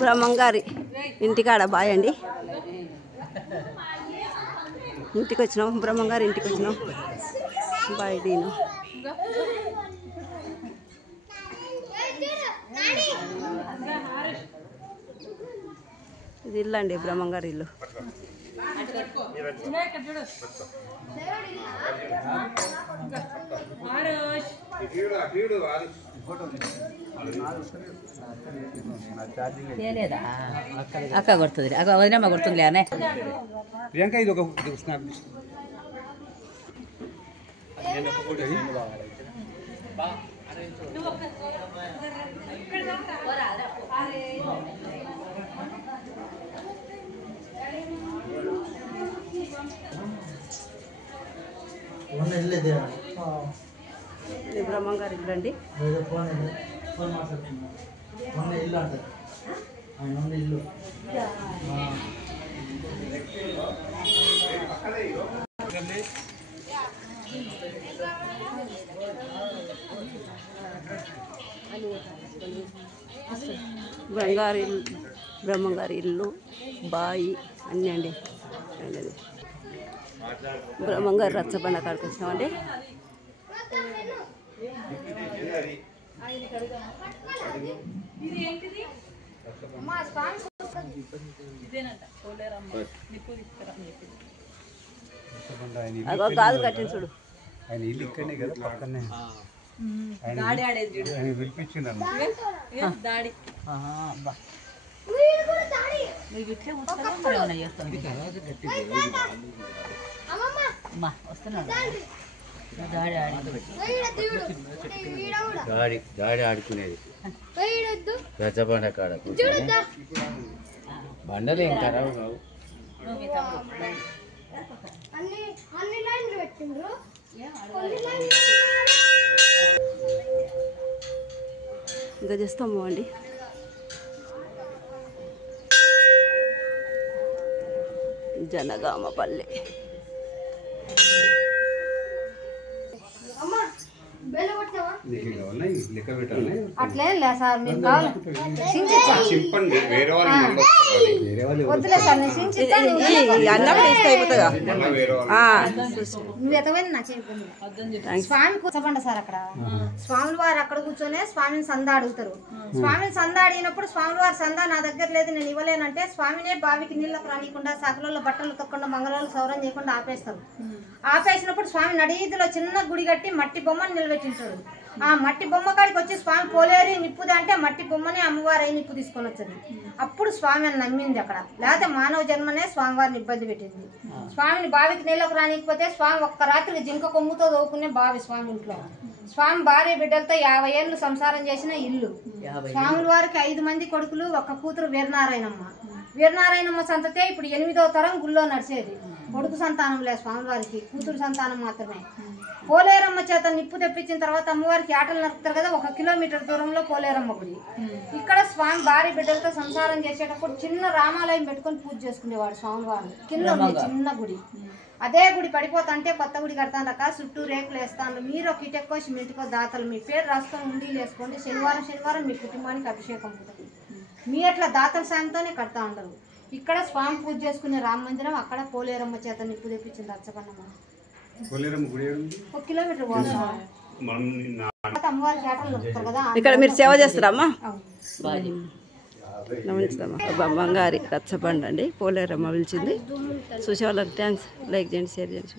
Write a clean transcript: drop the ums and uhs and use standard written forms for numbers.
బ్రహ్మంగారి ఇంటికాడ బాయ్ అండి. ఇంటికి వచ్చినాం, బ్రహ్మంగారి ఇంటికి వచ్చినాం. బాయ్ డీను. ఇది ఇల్లు అండి, బ్రహ్మంగారి ఇల్లు. అక్క కొడుతుంది, అక్క వదినమ్మ కొడుతుంది అనే ప్రియాంక. ఇది ఒక స్నాప్ బ్రహ్మంగారి ఇల్లు అండి. బ్రహ్మంగారి ఇల్లు, బాయి అన్నీ అండి. బ్రహ్మంగారి రచ్చబండ కాడికి వచ్చినామండి. గాజు కట్టిన చూడు. ఆయన ఇల్లు ఇక్కడనే కదా, పక్కనే. పిలిపించిందమ్మా. గాడి ఆడుకునేది రచ్చబండ కాడ. బండలు ఏం ఖరాబ్ కావు. ఇంకా చేస్తాము అండి. జనగామపల్లి. అట్లే సార్, మీరు కావాలి వద్దులే సార్, నేను నువ్వు ఎతవైనా నా చేయి. స్వామి కూర్చోబండి సార్. అక్కడ స్వాముల వారు అక్కడ కూర్చొనే స్వామిని సందా అడుగుతారు. స్వామిని సందా అడిగినప్పుడు స్వాముల వారి సందా నా దగ్గర లేదు, నేను ఇవ్వలేనంటే స్వామినే బావికి నీళ్ళకు రానియకుండా, సకలలో బట్టలు తొక్కకుండా, మంగళవాళ్ళు సౌరం చేయకుండా ఆపేస్తారు. ఆపేసినప్పుడు స్వామి నడీదిలో చిన్న గుడి కట్టి మట్టి బొమ్మను నిలబెట్టింటాడు. ఆ మట్టి బొమ్మ కాడికి వచ్చి స్వామి పోలేరు నిప్పుదా అంటే మట్టి బొమ్మనే అమ్మవారి అయి నిప్పు తీసుకొని వచ్చేది. అప్పుడు స్వామి అని నమ్మింది అక్కడ. లేకపోతే మానవ జన్మనే స్వామివారిని ఇబ్బంది పెట్టింది. స్వామిని బావికి నీళ్ళకు రానికపోతే స్వామి ఒక్క రాత్రికి జింక కొమ్ముతో దోకునే బావి స్వామి ఇంట్లో. స్వామి భార్య బిడ్డలతో 50 ఏళ్ళు సంసారం చేసిన ఇల్లు. స్వాముల వారికి 5 మంది కొడుకులు, ఒక్క కూతురు వీరనారాయణమ్మ. వీరనారాయణమ్మ సంతతే ఇప్పుడు 8వ తరం గుళ్ళో నడిచేది. కొడుకు సంతానం లేదు స్వామి వారికి, కూతురు సంతానం మాత్రమే. పోలేరమ్మ చేత నిప్పు తెప్పించిన తర్వాత అమ్మవారికి ఆటలు నరుకుతారు కదా, 1 కిలోమీటర్ దూరంలో పోలేరమ్మ గుడి. ఇక్కడ స్వామి భార్య బిడ్డలతో సంసారం చేసేటప్పుడు చిన్న రామాలయం పెట్టుకొని పూజ చేసుకునేవాడు స్వామి వారు. కింద ఉంది చిన్న గుడి. అదే గుడి పడిపోతుంటే కొత్త గుడి కడతాందక, చుట్టూ రేకులు వేస్తాను. మీరు ఒక ఇటెక్కో సిమెంట్కో దాతలు మీ పేరు రాసుకొని ఉండీలు వేసుకోండి. శనివారం మీ కుటుంబానికి అభిషేకం ఉంటుంది. మీ అట్లా దాతల సాయంతోనే కడతా ఉండరు. ఇక్కడ స్వామి పూజ చేసుకునే రామ మందిరం, అక్కడ పోలేరమ్మ చేత నిప్పు తెప్పించింది అచ్చపన్నమ్మ. 1 కిలోమీటర్ అమ్మవారికి ఆటలు నొక్కుతారు కదా. ఇక్కడ మీరు సేవ చేస్తారమ్మా? బ్రహ్మంగారి రచ్చబండ అండి. పోలేరమ్మ పిలిచింది. చూసే వాళ్ళకి థ్యాంక్స్. లైక్ చేయండి, షేర్ చేయండి.